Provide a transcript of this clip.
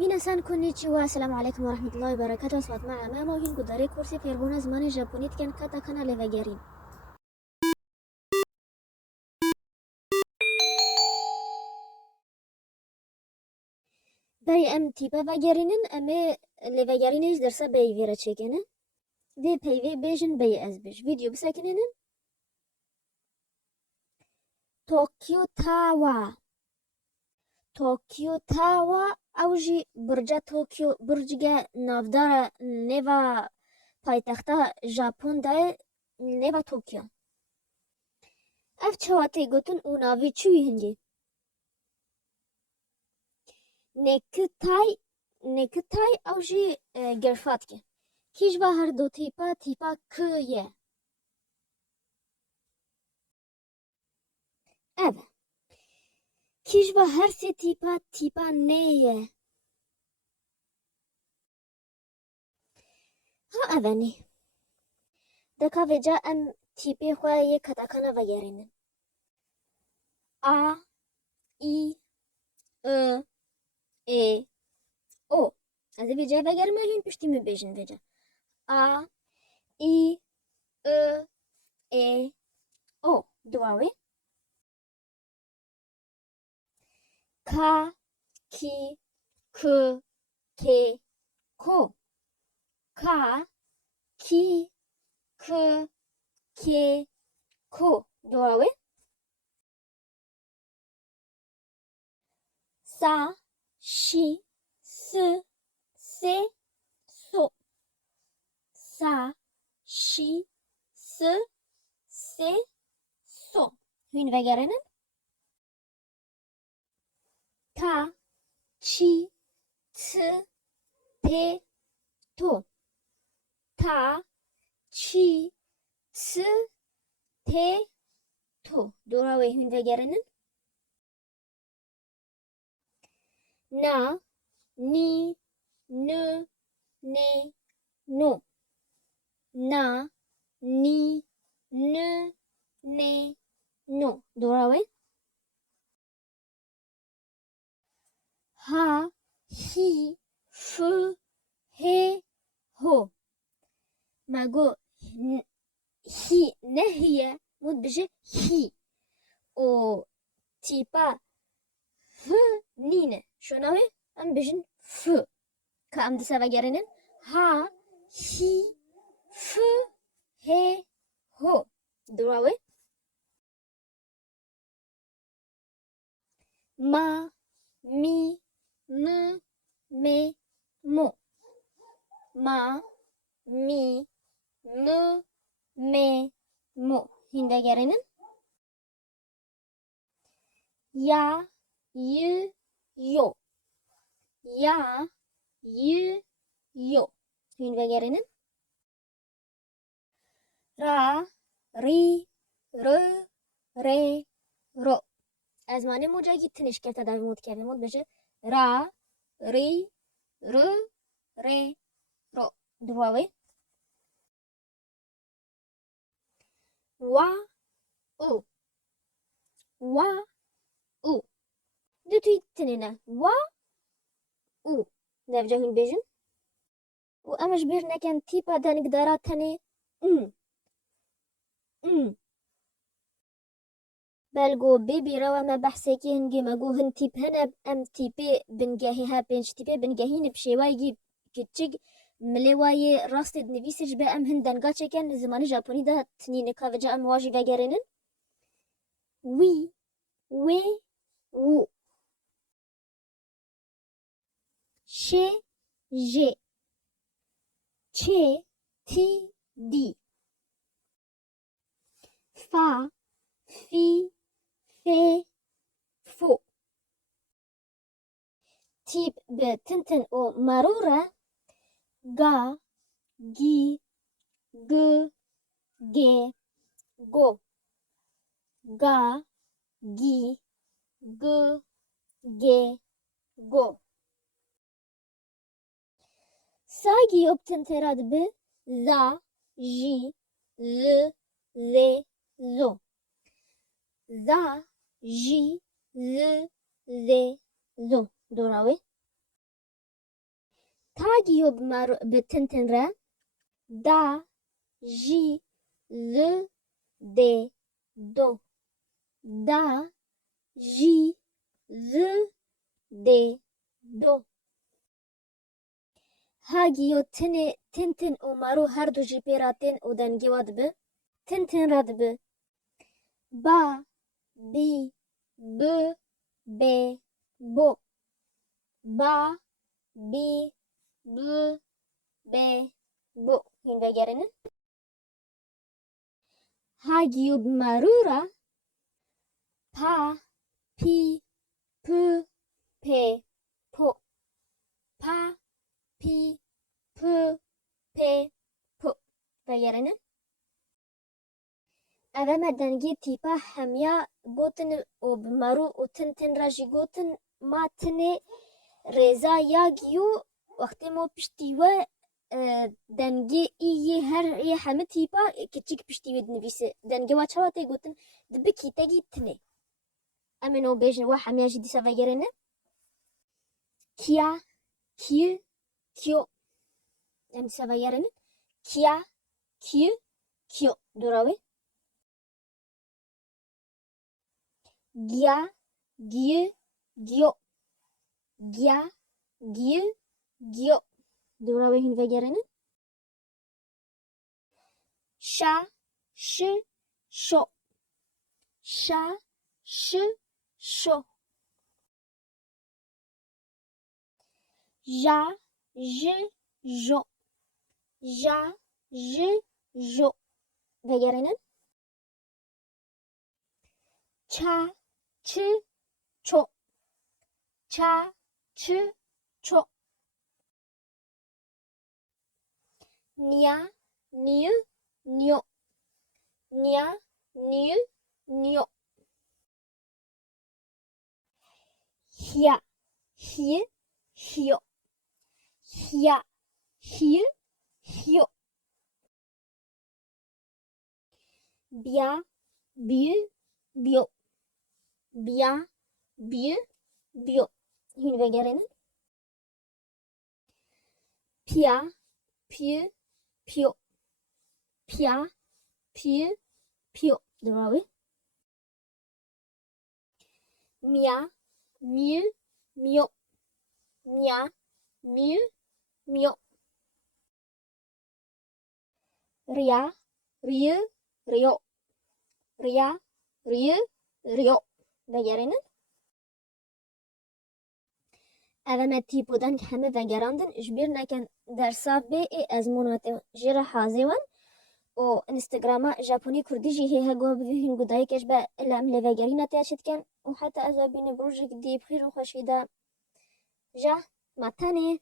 Minasan konnichiwa, assalamu alaikum wa rahmatullahi wa barakatuh. Swat ma'a ma hin gudare kursi ferbona zmani japonit kan kata kana levagerin. Bari em tipa vagerinin eme levageriniz dersa bey vera çekene. Ve peyve bejin bey ezbiş. Video bisakininin Tokyo Tower. Tokyo Tower اوجی برج توکیو برج نافدار نوا پایتخت ژاپن دای نوا توکیو اف چواتی گوتن او ناوی چوی هنگی نکتای اوجی گرفات که کیش با هر دو تیپا که یه اوه کیش با هر سی تیپا نیه ها اوانی دکا وجا ام تیپی خواه یه کتاکانا وگرینن آ ای ا ای او از وجا وگر مهین پشتی می بیجن وجا آ ای ا ای او دواوی کا کی که که کو کا کی که که کو دواوی sa shi si se so sa shi si se so hün ve gerenin ta chi tı te to ta chi tı te to dora ve hün ve gerenin na ni nö ne no na ni nö ne no dora ve ha hi fı he ho mago hi ne hiye mud bije hi o tipa f nine şuna ve am bijin f ka am disa gerenin ha hi fı he ho dura ve ma mi mı me mo ma mi mı me mo hinde gerenin ya y yo ya y yo hinde gerenin ra ri r re ro ازمانه موجه گیتنش که تداوی مود که مود بشه را ری ر ره رو دواوی و او و او دو توی تنینه و او نفجه هون بیجن و امش بیر نکن تیپا دنگ دارا تنه بلگو ببی روا ما بحثی که هنگی مگو هن تیپ هنب ام تیپی بنگهی ها پنج تیپی بنگهی نبشیوایی کچگ ملوای راست نویسش به ام هن دنگا چکن زمان ژاپنی ده تنین که وجا ام واجی وگرنن وی وی وو شه جه چه تی دی فا فی fe fo tip be tintin o marura ga gi g ge go ga gi g ge go sagi op tinterad be za ji z ze zo za ji z ze zo dorawe تاگیو بتنتن را دا جی ز ده دو دا جی ز ده دو هاگیو تنتن او مارو هر دو جی پیراتن او دنگی واد به تنتن راد به با بی ب ب بو با بی ب ب بو هین بگرنن هاگیو بمارو را پا پی پ پ پو پا پی پ پ پو بگرنن اوه مدنگی تیپا همیا گوتن او بمارو او تن راجی گوتن ما تنه رزا یاگیو وقتی مو پشتی و دنگی ایه هر یه همه تیپا کچیک پشتی و دنویسه دنگی و چواته گوتن دبکی تگی تنه امنو بیجن و همیا جدی سا وگرنه کیا کیو کیو ام سا وگرنه کیا کیو کیو دوراوی گیا گیو گیو گیا گیو گیو دوراوی هین وگرنه شا ش شو شا ش شو ژا ژ ژو ژا ژ ژو وگرنن چا چ چو چا چ چو نیا نیو نیو نیا نیو نیو هیا هی هیو هیا هی هیو بیا بیو بیو بیا بیو بیو هین وگرنن پیا پیو پیو پیا پیو پیو دوراوی میا میو میو میا میو میو ریا ریو ریو ریا ریو ریو وگرنن اوه ما تیپو دنگ همه وگراندن اجبیر نکن درسا بی از مونات جیر حازی ون و انستگراما ژاپنی کردی جی هی هگو بوین گودای کش با الام لوگرین تیاشت کن و حتی از بین بروژک دی بخیر و خوشیدا جا متنه